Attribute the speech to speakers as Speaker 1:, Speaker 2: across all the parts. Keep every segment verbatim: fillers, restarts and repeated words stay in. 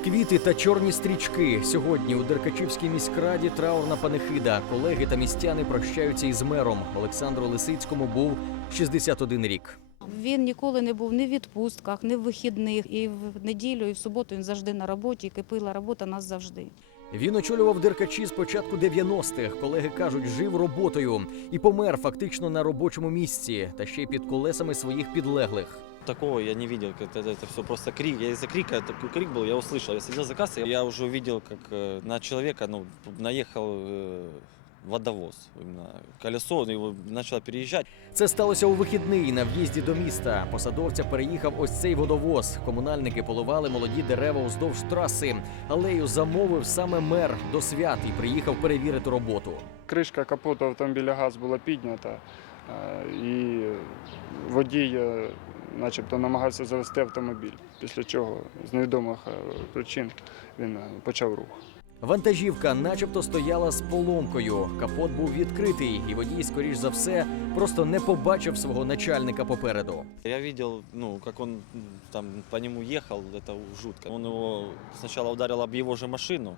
Speaker 1: Квіти та чорні стрічки. Сьогодні у Деркачівській міськраді траурна панихида. Колеги та містяни прощаються із мером. Олександру Лисицькому був шістдесят один рік.
Speaker 2: Він ніколи не був ні в відпустках, ні в вихідних. І в неділю, і в суботу він завжди на роботі, і кипила робота нас завжди.
Speaker 1: Він очолював Деркачі з початку дев'яностих. Колеги кажуть, жив роботою. І помер фактично на робочому місці. Та ще й під колесами своїх підлеглих.
Speaker 3: Такого я не видел, это, это все просто крик. Я из-за крика, такой крик был, я услышал. Я сидел за кассой, я уже увидел, как э, на человека ну, наехал э, водовоз. Именно колесо, его начало переезжать.
Speaker 1: Це сталося у вихідний на в'їзді до міста. Посадовця переїхав ось цей водовоз. Комунальники поливали молоді дерева уздовж траси. Алею замовив саме мер до свят і приїхав перевірити роботу.
Speaker 4: Кришка капоту автомобіля ГАЗ була піднята, і водій начебто намагався завести автомобіль, після чого з невідомих причин він почав рух.
Speaker 1: Вантажівка начебто стояла з поломкою. Капот був відкритий, і водій, скоріш за все, просто не побачив свого начальника попереду.
Speaker 3: Я видел, ну, как он там по нему ехал, это жутко. Он его сначала ударил об его же машину,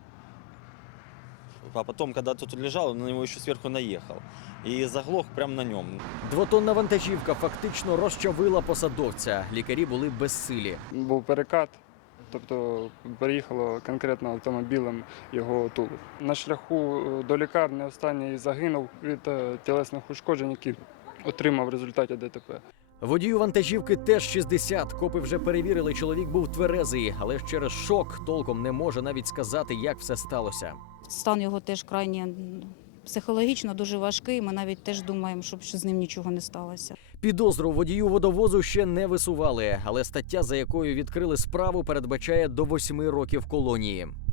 Speaker 3: а потом, когда тот лежал, он на него еще сверху наехал. И заглох прямо на нем.
Speaker 1: Двотонна вантажівка фактично розчавила посадовця. Лікарі були безсилі.
Speaker 4: Був перекат, тобто переїхало конкретно автомобілем його тулуб. На шляху до лікарні останній загинув від тілесних ушкоджень, які отримав в результаті ДТП.
Speaker 1: Водію вантажівки теж шістдесят. Копи вже перевірили, чоловік був тверезий, але ж через шок толком не може навіть сказати, як все сталося.
Speaker 2: Стан його теж крайні психологічно дуже важкий. Ми навіть теж думаємо, щоб з ним нічого не сталося.
Speaker 1: Підозру водію водовозу ще не висували, але стаття, за якою відкрили справу, передбачає до восьми років колонії.